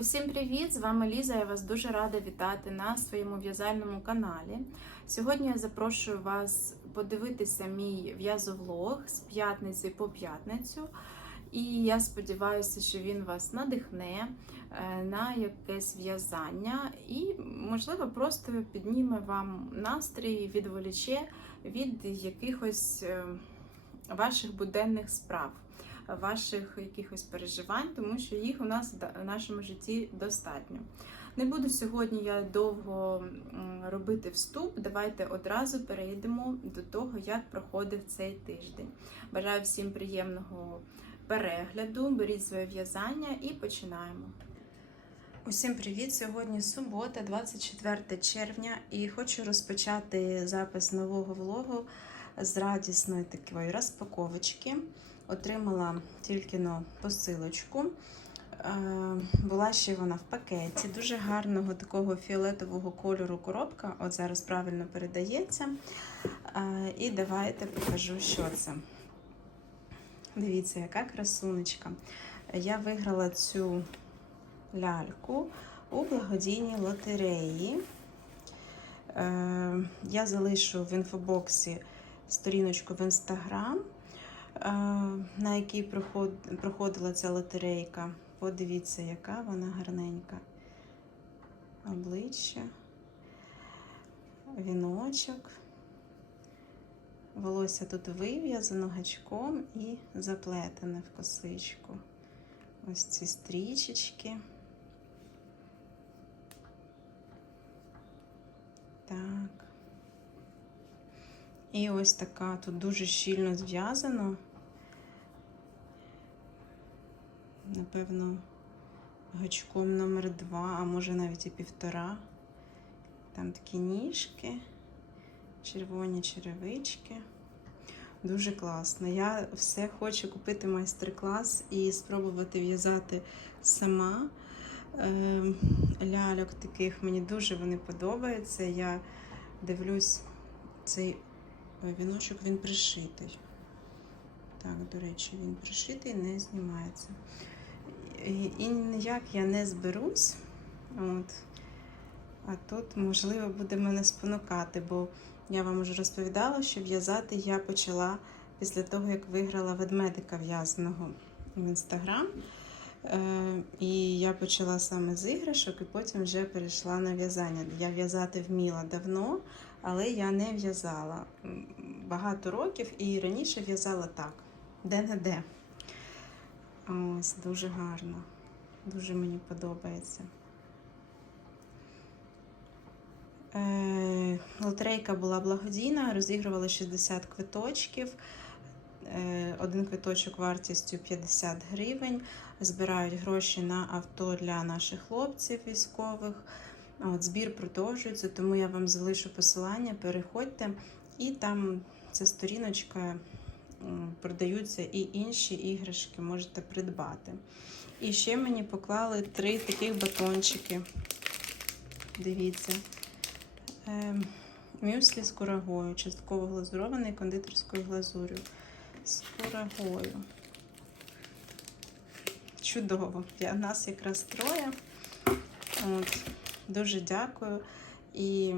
Усім привіт! З вами Ліза. Я вас дуже рада вітати на своєму в'язальному каналі. Сьогодні я запрошую вас подивитися мій в'язовлог з п'ятниці по п'ятницю. І я сподіваюся, що він вас надихне е, на якесь в'язання і, можливо, просто підніме вам настрій, відволіче від якихось е, ваших буденних справ ваших якихось переживань, тому що їх у нас в нашому житті достатньо. Не буду сьогодні я довго робити вступ. Давайте одразу перейдемо до того, як проходив цей тиждень. Бажаю всім приємного перегляду, беріть своє в'язання і починаємо. Усім привіт! Сьогодні субота, 24 червня, і хочу розпочати запис нового влогу з радісної такої розпаковочки. Отримала тільки но посилочку. Була ще вона в пакеті, дуже гарного такого фіолетового кольору коробка. От зараз правильно передається. І давайте покажу, що це. Дивіться, яка красунечка. Я виграла цю ляльку у благодійній лотереї. Я залишу в інфобоксі сторіночку в інстаграм на якій проходила ця лотерейка. Подивіться, яка вона гарненька. Обличчя, віночок. Волосся тут вив'язано гачком і заплетене в косичку. Ось ці стрічечки. Так. І ось така тут дуже щільно зв'язано. Напевно, гачком номер два, а може навіть і півтора. Там такі ніжки, червоні черевички. Дуже класно. Я все хочу купити майстер-клас і спробувати в'язати сама е, ляльок таких. Мені дуже вони подобаються. Я дивлюсь цей віночок, він пришитий. Так, до речі, він пришитий, не знімається. І, і ніяк я не зберусь. От. А тут, можливо, буде мене спонукати, бо я вам вже розповідала, що в'язати я почала після того, як виграла ведмедика в'язаного в інстаграм. Е, І я почала саме з іграшок, і потім вже перейшла на в'язання. Я в'язати вміла давно, але я не в'язала багато років і раніше в'язала так, де-не-де. Ось, дуже гарно. Дуже мені подобається. Е, Лотерейка була благодійна, розігрували 60 квиточків. Е, один квиточок вартістю 50 гривень. Збирають гроші на авто для наших хлопців військових. От, Збір продовжується, тому я вам залишу посилання, переходьте, і там ця сторіночка продаються і інші іграшки можете придбати. І ще мені поклали три таких батончики. Дивіться. Ем, мюслі з курагою, частково глазурований кондитерською глазурю. З курагою. Чудово! Я нас якраз троє. От. Дуже дякую. І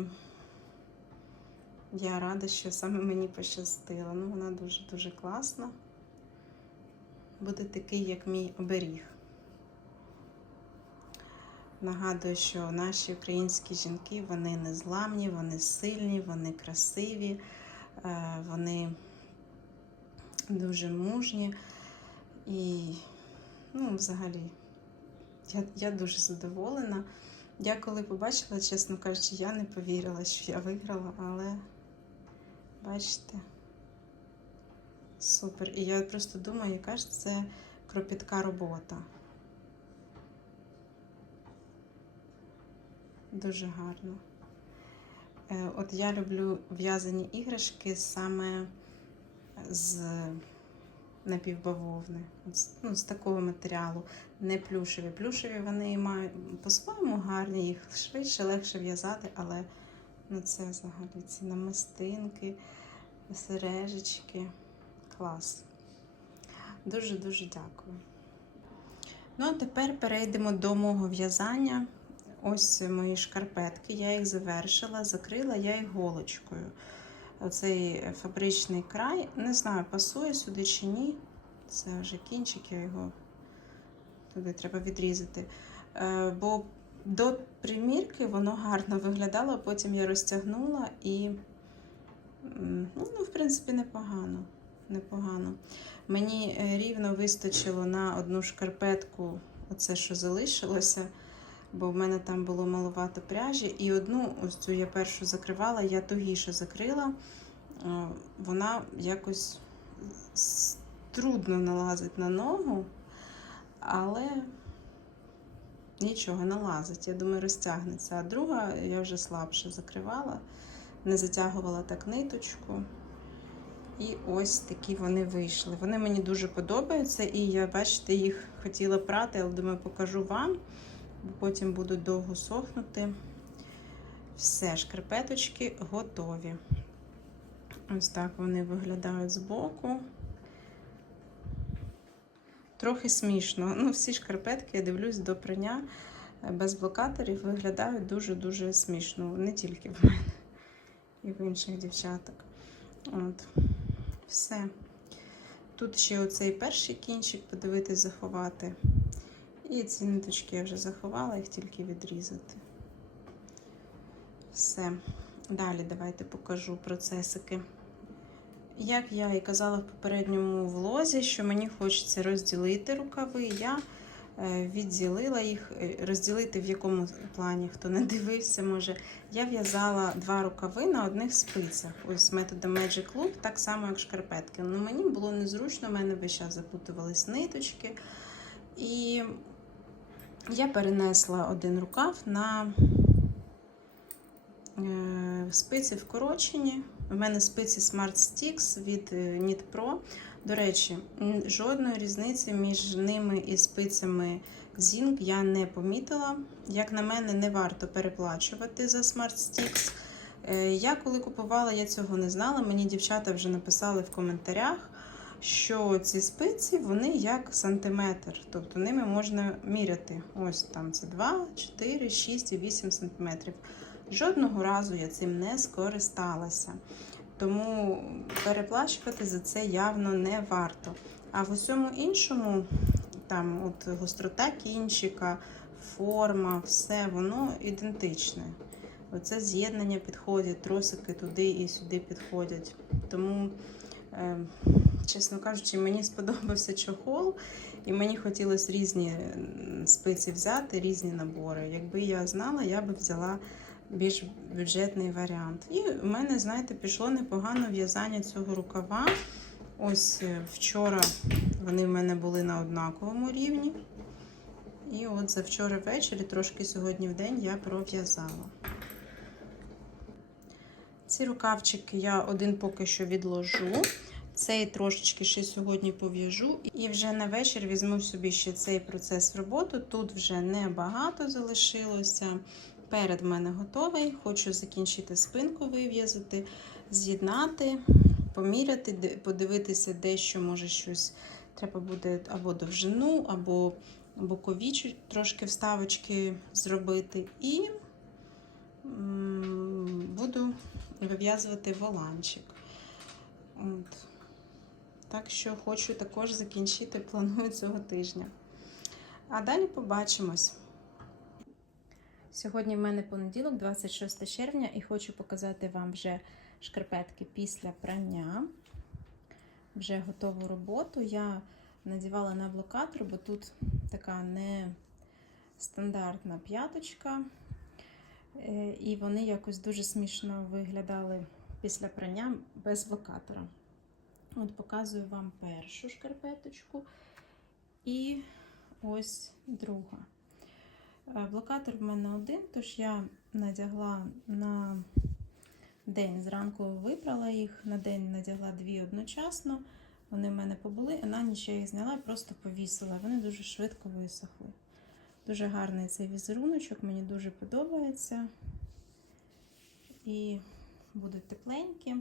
я рада, що саме мені пощастило. Ну, вона дуже-дуже класна. Буде такий, як мій оберіг. Нагадую, що наші українські жінки, вони незламні, вони сильні, вони красиві, е, вони дуже мужні. І, ну, взагалі, я, я дуже задоволена. Я коли побачила, чесно кажучи, я не повірила, що я виграла, але бачите, супер. І я просто думаю, яка ж це кропітка робота. Дуже гарно. Е, от я люблю в'язані іграшки саме з напівбавовни, ну, з такого матеріалу, не плюшеві. Плюшеві вони мають по-своєму гарні, їх швидше, легше в'язати, але ну, це взагалі ці намистинки, сережечки. Клас. Дуже-дуже дякую. Ну, а тепер перейдемо до мого в'язання. Ось мої шкарпетки. Я їх завершила, закрила я їх голочкою. Оцей фабричний край, не знаю, пасує сюди чи ні. Це вже кінчик, я його туди треба відрізати. Е, Бо до примірки воно гарно виглядало, потім я розтягнула і, ну, в принципі, непогано. непогано. Мені е, рівно вистачило на одну шкарпетку, оце, що залишилося, бо в мене там було маловато пряжі. І одну, ось цю я першу закривала, я тугіше закрила. Вона якось трудно налазить на ногу, але нічого, налазить. Я думаю, розтягнеться. А друга я вже слабше закривала, не затягувала так ниточку. І ось такі вони вийшли. Вони мені дуже подобаються, і я, бачите, їх хотіла прати, але думаю, покажу вам, потім будуть довго сохнути. Все, шкарпеточки готові. Ось так вони виглядають збоку. Трохи смішно. Ну, всі шкарпетки, я дивлюсь, до прання без блокаторів виглядають дуже-дуже смішно. Не тільки в мене, і в інших дівчаток. От. Все. Тут ще оцей перший кінчик подивитись, заховати. І ці ниточки я вже заховала, їх тільки відрізати. Все. Далі давайте покажу процесики. Як я і казала в попередньому влозі, що мені хочеться розділити рукави, я е, відділила їх, е, розділити в якому плані, хто не дивився, може. Я в'язала два рукави на одних спицях. Ось методом Magic Loop, так само, як шкарпетки. Ну, мені було незручно, в мене весь час запутувались ниточки. І я перенесла один рукав на е, спиці вкорочені. У мене спиці Smart Sticks від е, Knit Pro. До речі, жодної різниці між ними і спицями Zing я не помітила. Як на мене, не варто переплачувати за Smart Sticks. Е, Я коли купувала, я цього не знала. Мені дівчата вже написали в коментарях, що ці спиці вони як сантиметр, тобто ними можна міряти. Ось там це 2, 4, 6 і 8 сантиметрів. Жодного разу я цим не скористалася. Тому переплачувати за це явно не варто. А в усьому іншому, там от гострота кінчика, форма, все воно ідентичне. Оце з'єднання підходять, тросики туди і сюди підходять. Тому, е, чесно кажучи, мені сподобався чохол, і мені хотілося різні спиці взяти, різні набори. Якби я знала, я би взяла більш бюджетний варіант. І в мене, знаєте, пішло непогано в'язання цього рукава. Ось е, вчора вони в мене були на однаковому рівні. І от за вчора ввечері, трошки сьогодні в день я пров'язала. Ці рукавчики я один поки що відложу. Цей трошечки ще сьогодні пов'яжу. І вже на вечір візьму собі ще цей процес в роботу. Тут вже небагато залишилося. Перед мене готовий. Хочу закінчити спинку вив'язати, з'єднати, поміряти, подивитися, де що може щось треба буде або довжину, або бокові трошки вставочки зробити. І буду вив'язувати воланчик. Так що хочу також закінчити, планую цього тижня. А далі побачимось. Сьогодні в мене понеділок, 26 червня, і хочу показати вам вже шкарпетки після прання. Вже готову роботу. Я надівала на блокатор, бо тут така не стандартна п'яточка. Е, І вони якось дуже смішно виглядали після прання без блокатора. От показую вам першу шкарпеточку і ось друга. Е, Блокатор в мене один, тож я надягла на день. Зранку вибрала їх, на день надягла дві одночасно. Вони в мене побули, а на ніч я їх зняла і просто повісила. Вони дуже швидко висохли. Дуже гарний цей візеруночок, мені дуже подобається. І будуть тепленькі.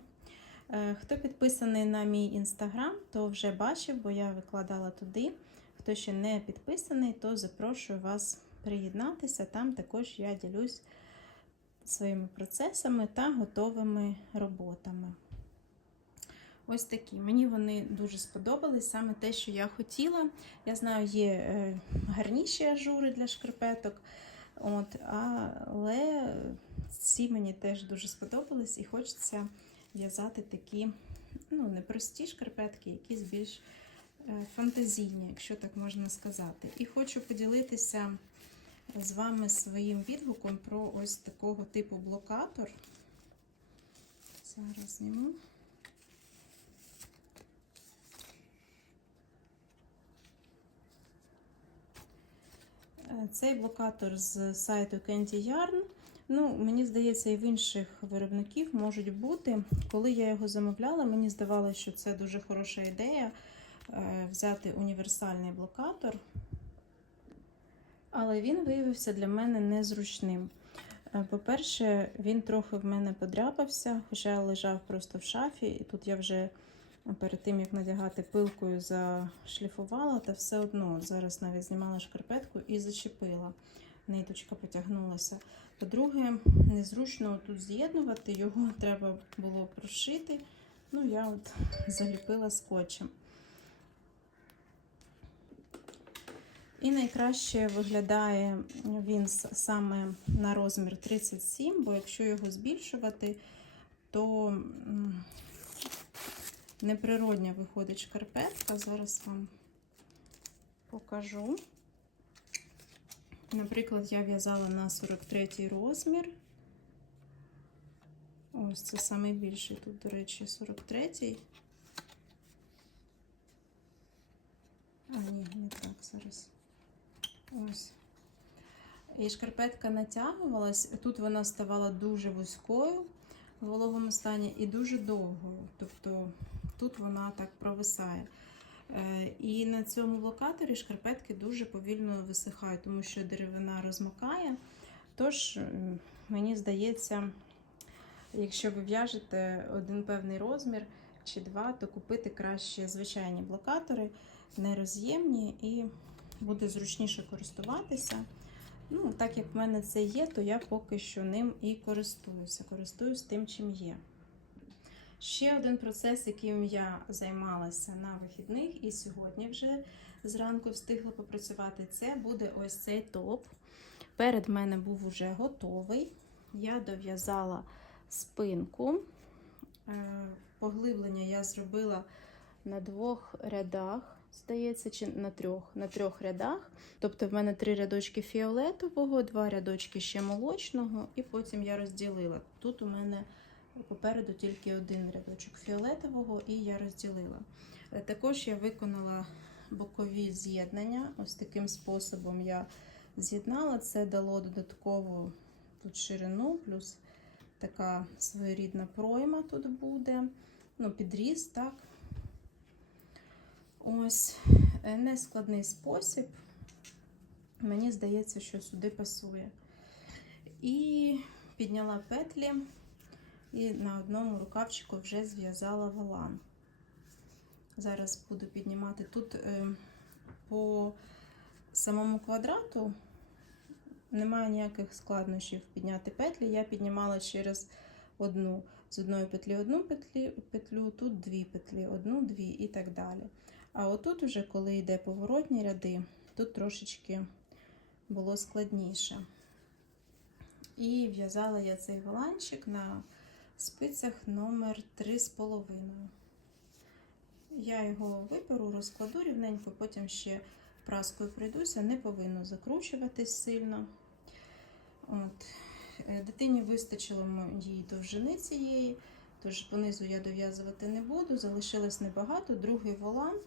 Е, Хто підписаний на мій інстаграм, то вже бачив, бо я викладала туди. Хто ще не підписаний, то запрошую вас приєднатися. Там також я ділюсь своїми процесами та готовими роботами. Ось такі. Мені вони дуже сподобались, саме те, що я хотіла. Я знаю, є е, гарніші ажури для шкарпеток, от, але ці мені теж дуже сподобались і хочеться в'язати такі ну, непрості шкарпетки, якісь більш е, фантазійні, якщо так можна сказати. І хочу поділитися з вами своїм відгуком про ось такого типу блокатор. Зараз зніму. Е, Цей блокатор з сайту Candy Yarn. Ну, мені здається, і в інших виробників можуть бути. Коли я його замовляла, мені здавалося, що це дуже хороша ідея е, взяти універсальний блокатор. Але він виявився для мене незручним. Е, По-перше, він трохи в мене подряпався, хоча я лежав просто в шафі, і тут я вже перед тим, як надягати пилкою, зашліфувала, та все одно зараз навіть знімала шкарпетку і зачепила. Ниточка потягнулася. По-друге, незручно тут з'єднувати, його треба було прошити. Ну, я от заліпила скотчем. І найкраще виглядає він саме на розмір 37, бо якщо його збільшувати, то неприродня виходить шкарпетка. Зараз вам покажу. Наприклад, я в'язала на 43 розмір. Ось це найбільший тут, до речі, 43. А, ні, не так зараз. Ось. І шкарпетка натягувалась. Тут вона ставала дуже вузькою в вологому стані і дуже довгою. Тобто тут вона так провисає. Е, І на цьому блокаторі шкарпетки дуже повільно висихають, тому що деревина розмокає. Тож, мені здається, якщо ви в'яжете один певний розмір чи два, то купити краще звичайні блокатори, нероз'ємні, і буде зручніше користуватися. Ну, так як в мене це є, то я поки що ним і користуюся. Користуюсь тим, чим є. Ще один процес, яким я займалася на вихідних, і сьогодні вже зранку встигла попрацювати, це буде ось цей топ. Перед мене був уже готовий. Я дов'язала спинку. Е, Поглиблення я зробила на двох рядах, здається, чи на трьох, на трьох рядах. Тобто в мене три рядочки фіолетового, два рядочки ще молочного, і потім я розділила. Тут у мене попереду тільки один рядочок фіолетового, і я розділила. Е, Також я виконала бокові з'єднання. Ось таким способом я з'єднала. Це дало додаткову тут ширину, плюс така своєрідна пройма тут буде. Ну, підріз, так. Ось е, нескладний спосіб. Мені здається, що сюди пасує. І підняла петлі, і на одному рукавчику вже зв'язала волан. Зараз буду піднімати тут е, по самому квадрату немає ніяких складнощів підняти петлі. Я піднімала через одну з одної петлі одну петлі, петлю, тут дві петлі, одну, дві і так далі. А отут, уже, коли йде поворотні ряди, тут трошечки було складніше. І в'язала я цей воланчик на спицях номер 3,5. Я його виберу, розкладу рівненько, потім ще праскою пройдуся, не повинно закручуватись сильно. От. Е, Дитині вистачило моєї довжини цієї, тож понизу я дов'язувати не буду, залишилось небагато, другий волан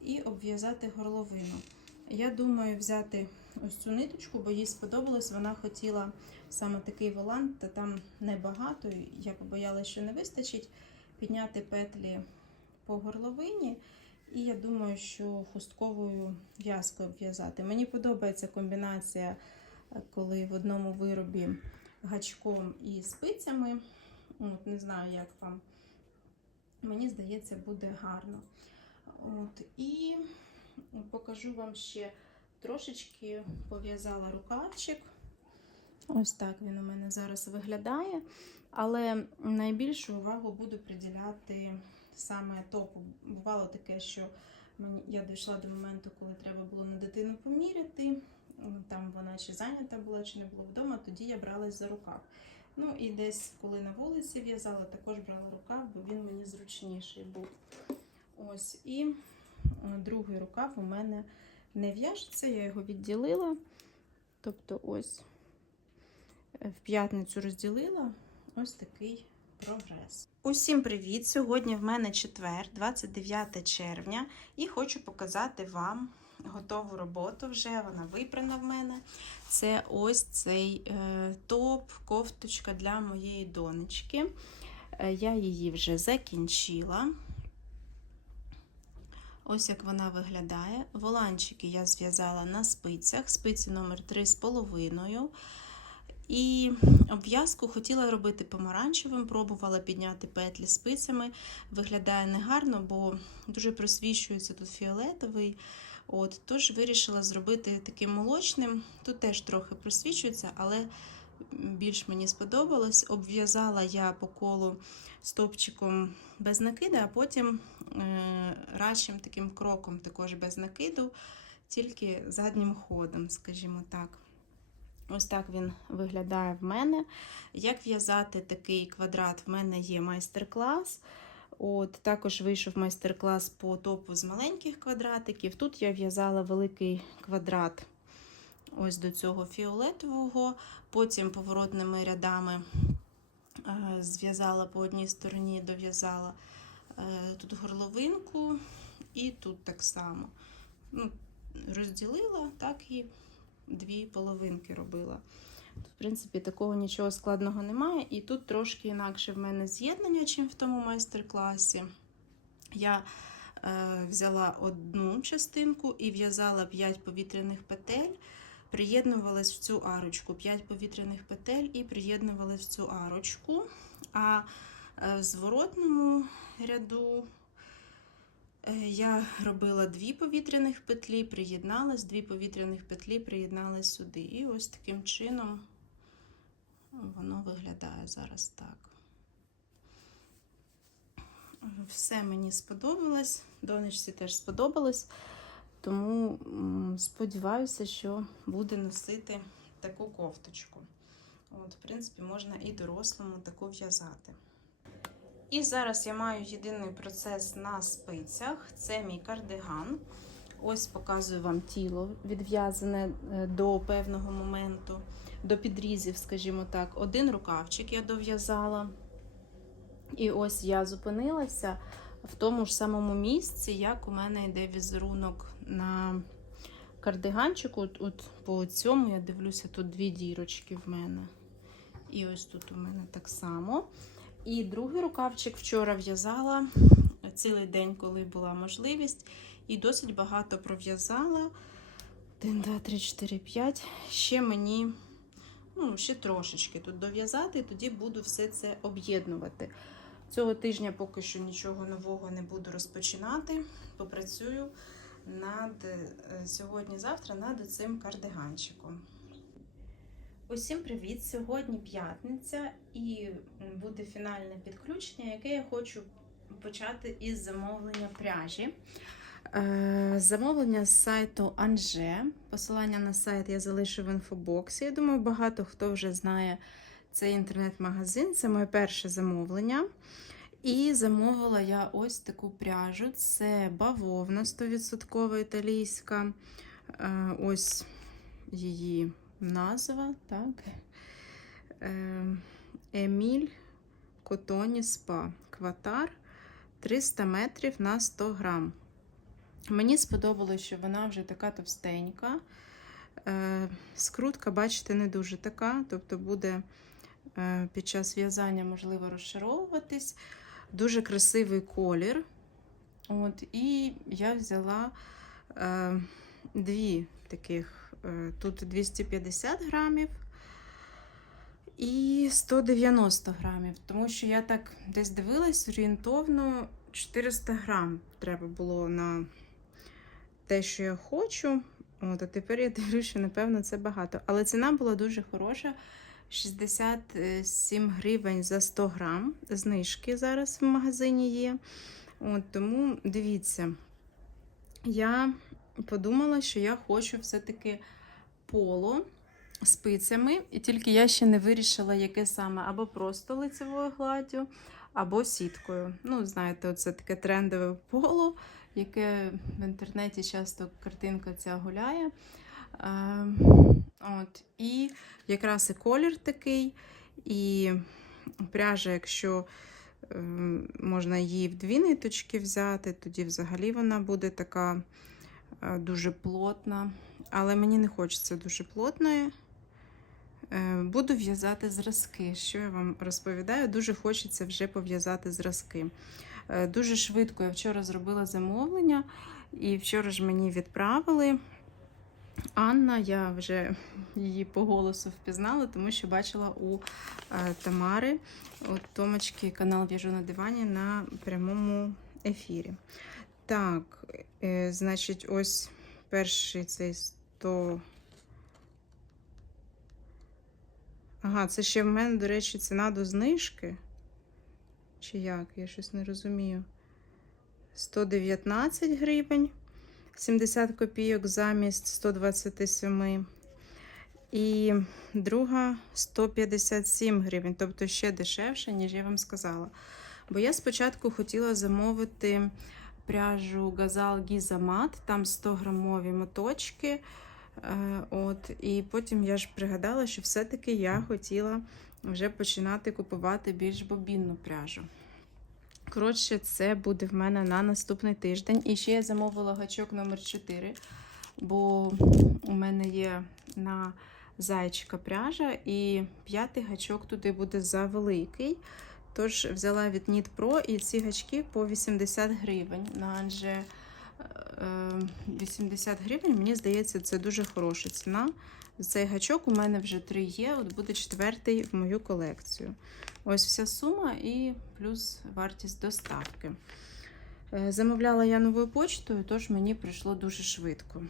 і обв'язати горловину. Я думаю взяти ось цю ниточку, бо їй сподобалось, вона хотіла саме такий волан, та там небагато. Я побоялася, що не вистачить підняти петлі по горловині. І я думаю, що хустковою в'язкою обв'язати. Мені подобається комбінація, коли в одному виробі гачком і спицями. От, Не знаю, як вам. Мені здається, буде гарно. От, І покажу вам ще трошечки пов'язала рукавчик. Ось так він у мене зараз виглядає. Але найбільшу увагу буду приділяти саме топу. Бувало таке, що я дійшла до моменту, коли треба було на дитину поміряти. Там вона чи зайнята була, чи не було вдома, тоді я бралась за рукав. Ну і десь, коли на вулиці в'язала, також брала рукав, бо він мені зручніший був. Ось, і другий рукав у мене не в'яжеться, я його відділила. Тобто, ось е, в п'ятницю розділила ось такий прогрес. Усім привіт! Сьогодні в мене четвер, 29 червня, і хочу показати вам готову роботу вже. Вона випрана в мене. Це ось цей е, топ, кофточка для моєї донечки. Е, я її вже закінчила. Ось як вона виглядає. Воланчики я зв'язала на спицях, спиці номер 3,5. І обв'язку хотіла робити помаранчевим, пробувала підняти петлі спицями. Виглядає негарно, бо дуже просвічується тут фіолетовий. От, Тож вирішила зробити таким молочним. Тут теж трохи просвічується, але більш мені сподобалось. Обв'язала я по колу стопчиком без накиду, а потім е, радшим таким кроком, також без накиду, тільки заднім ходом, скажімо так. Ось так він виглядає в мене. Як в'язати такий квадрат, в мене є майстер-клас. От, Також вийшов майстер-клас по топу з маленьких квадратиків. Тут я в'язала великий квадрат ось до цього фіолетового, потім поворотними рядами е, зв'язала по одній стороні, дов'язала е, тут горловинку і тут так само. Ну, Розділила, так і дві половинки робила. В принципі, такого нічого складного немає. І тут трошки інакше в мене з'єднання, чим в тому майстер-класі. Я е, взяла одну частинку і в'язала 5 повітряних петель, приєднувалась в цю арочку. 5 повітряних петель і приєднувалась в цю арочку. А е, в зворотному ряду. Я робила дві повітряних петлі, приєдналась, дві повітряних петлі приєдналась сюди. І ось таким чином воно виглядає зараз так. Все мені сподобалось, донечці теж сподобалось, тому сподіваюся, що буде носити таку кофточку. От, В принципі, можна і дорослому таку в'язати. І зараз я маю єдиний процес на спицях. Це мій кардиган. Ось показую вам тіло, відв'язане е, до певного моменту, до підрізів, скажімо так. Один рукавчик я дов'язала. І ось я зупинилася в тому ж самому місці, як у мене йде візерунок на кардиганчику. От, от по цьому я дивлюся, тут дві дірочки в мене. І ось тут у мене так само. І другий рукавчик вчора в'язала цілий день, коли була можливість. І досить багато пров'язала. 1, 2, 3, 4, 5. Ще мені, ну, ще трошечки тут дов'язати, і тоді буду все це об'єднувати. Цього тижня поки що нічого нового не буду розпочинати. Попрацюю над сьогодні-завтра над цим кардиганчиком. Усім привіт! Сьогодні п'ятниця і буде фінальне підключення, яке я хочу почати із замовлення пряжі. Е, замовлення з сайту Анже. Посилання на сайт я залишу в інфобоксі. Я думаю, багато хто вже знає цей інтернет-магазин. Це моє перше замовлення. І замовила я ось таку пряжу. Це бавовна 100% італійська. Е, ось її назва, так? Еміль Котоні Спа. Кватар 300 метрів на 100 грам. Мені сподобалось, що вона вже така товстенька. Е, скрутка, бачите, не дуже така, тобто буде е, під час в'язання, можливо, розшаровуватись. Дуже красивий колір. От, І я взяла е, дві таких Е, тут 250 грамів і 190 грамів, тому що я так десь дивилась орієнтовно 400 грам треба було на те, що я хочу. От, а тепер я дивлюся, що напевно це багато. Але ціна була дуже хороша. 67 гривень за 100 грам. Знижки зараз в магазині є. От, тому дивіться, я подумала, що я хочу все-таки поло спицями, і тільки я ще не вирішила, яке саме, або просто лицевою гладдю, або сіткою. Ну, знаєте, це таке трендове поло, яке в інтернеті часто картинка ця гуляє. От, і якраз і колір такий, і пряжа, якщо е, можна її в дві ниточки взяти, тоді взагалі вона буде така е, дуже плотна. Але мені не хочеться дуже плотної. Е, Буду в'язати зразки. Що я вам розповідаю? Дуже хочеться вже пов'язати зразки. Дуже швидко я вчора зробила замовлення, і вчора ж мені відправили. Анна, я вже її по голосу впізнала, тому що бачила у е, Тамари у Томочки канал В'яжу на дивані на прямому ефірі. Так, е, значить, ось перший цей 100. Ага, це ще в мене, до речі, ціна до знижки. Чи як? Я щось не розумію. 119 гривень. 70 копійок замість 127. І друга 157 гривень, тобто ще дешевше, ніж я вам сказала. Бо я спочатку хотіла замовити пряжу Газал Гізамат, там 100 грамові моточки. Е, От, і потім я ж пригадала, що все-таки я хотіла вже починати купувати більш бобінну пряжу. Коротше, це буде в мене на наступний тиждень. І ще я замовила гачок номер 4 бо у мене є на зайчика пряжа, і п'ятий гачок туди буде завеликий. Тож взяла від Knit Pro і ці гачки по 80 гривень. На Анже е, 80 гривень, мені здається, це дуже хороша ціна. Цей гачок у мене вже три є, от буде четвертий в мою колекцію. Ось вся сума і плюс вартість доставки. Е, Замовляла я новою почтою, тож мені прийшло дуже швидко.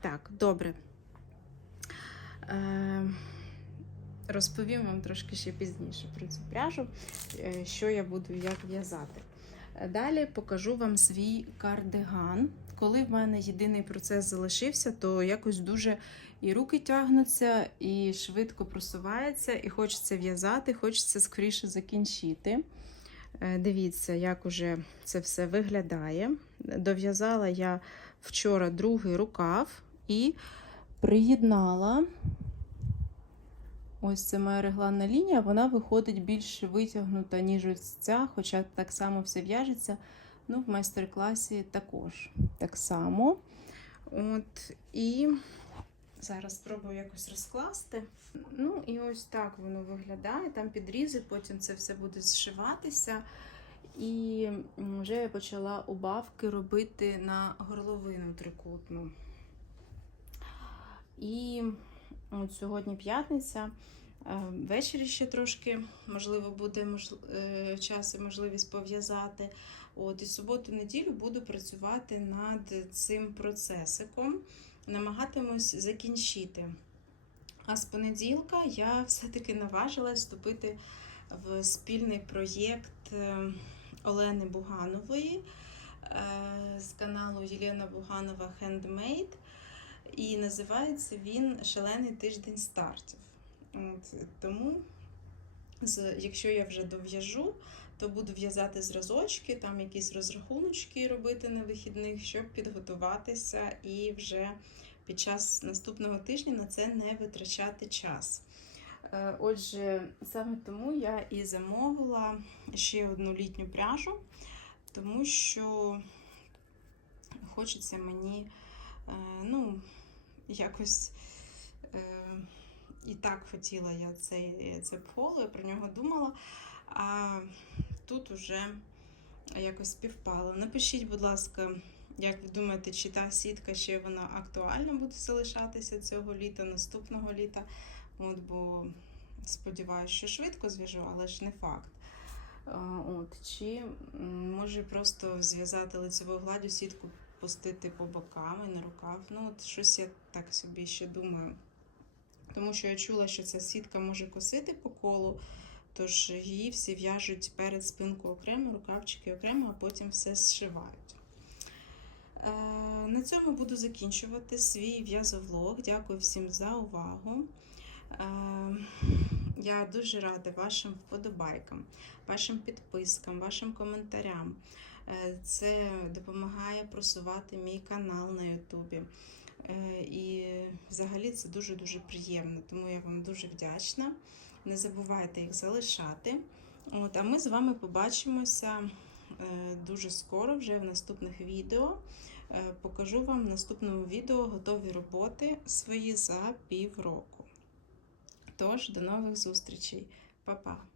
Так, добре. Е, Розповім вам трошки ще пізніше про цю пряжу, е, що я буду як в'язати. Далі покажу вам свій кардиган. Коли в мене єдиний процес залишився, то якось дуже і руки тягнуться, і швидко просувається, і хочеться в'язати, хочеться скоріше закінчити. Е, Дивіться, як уже це все виглядає. Дов'язала я вчора другий рукав і приєднала. Ось це моя регланна лінія, вона виходить більш витягнута, ніж ось ця, хоча так само все в'яжеться. Ну, в майстер-класі також так само. От, І зараз спробую якось розкласти. Ну, і ось так воно виглядає. Там підрізи, потім це все буде зшиватися. І вже я почала убавки робити на горловину трикутну. І от сьогодні п'ятниця. Е, Ввечері ще трошки, можливо, буде мож... е, час і можливість пов'язати. От, І суботу-неділю буду працювати над цим процесиком, намагатимусь закінчити. А з понеділка я все-таки наважилась вступити в спільний проєкт е, Олени Буганової з каналу Єлена Буганова Handmade. І називається він Шалений тиждень стартів. От, тому, якщо я вже дов'яжу, то буду в'язати зразочки, там якісь розрахуночки робити на вихідних, щоб підготуватися і вже під час наступного тижня на це не витрачати час. Е, Отже, саме тому я і замовила ще одну літню пряжу, тому що хочеться мені, е, ну, якось. е, І так хотіла я це поло, я про нього думала. А тут уже якось співпало. Напишіть, будь ласка, як ви думаєте, чи та сітка ще вона актуальна буде залишатися цього літа, наступного літа. От, бо сподіваюся, що швидко зв'яжу, але ж не факт. От, Чи може просто зв'язати лицевою гладдю сітку пустити по бокам і на рукав. Ну, от щось я так собі ще думаю. Тому що я чула, що ця сітка може косити по колу, тож її всі в'яжуть перед спинку окремо, рукавчики окремо, а потім все зшивають. Е, На цьому буду закінчувати свій в'язовлог. Дякую всім за увагу. Е, Я дуже рада вашим вподобайкам, вашим підпискам, вашим коментарям. Е, Це допомагає просувати мій канал на Ютубі. Е, І взагалі це дуже-дуже приємно, тому я вам дуже вдячна. Не забувайте їх залишати. От, а ми з вами побачимося е, дуже скоро, вже в наступних відео. Покажу вам в наступному відео готові роботи свої за півроку. Тож, до нових зустрічей. Па-па!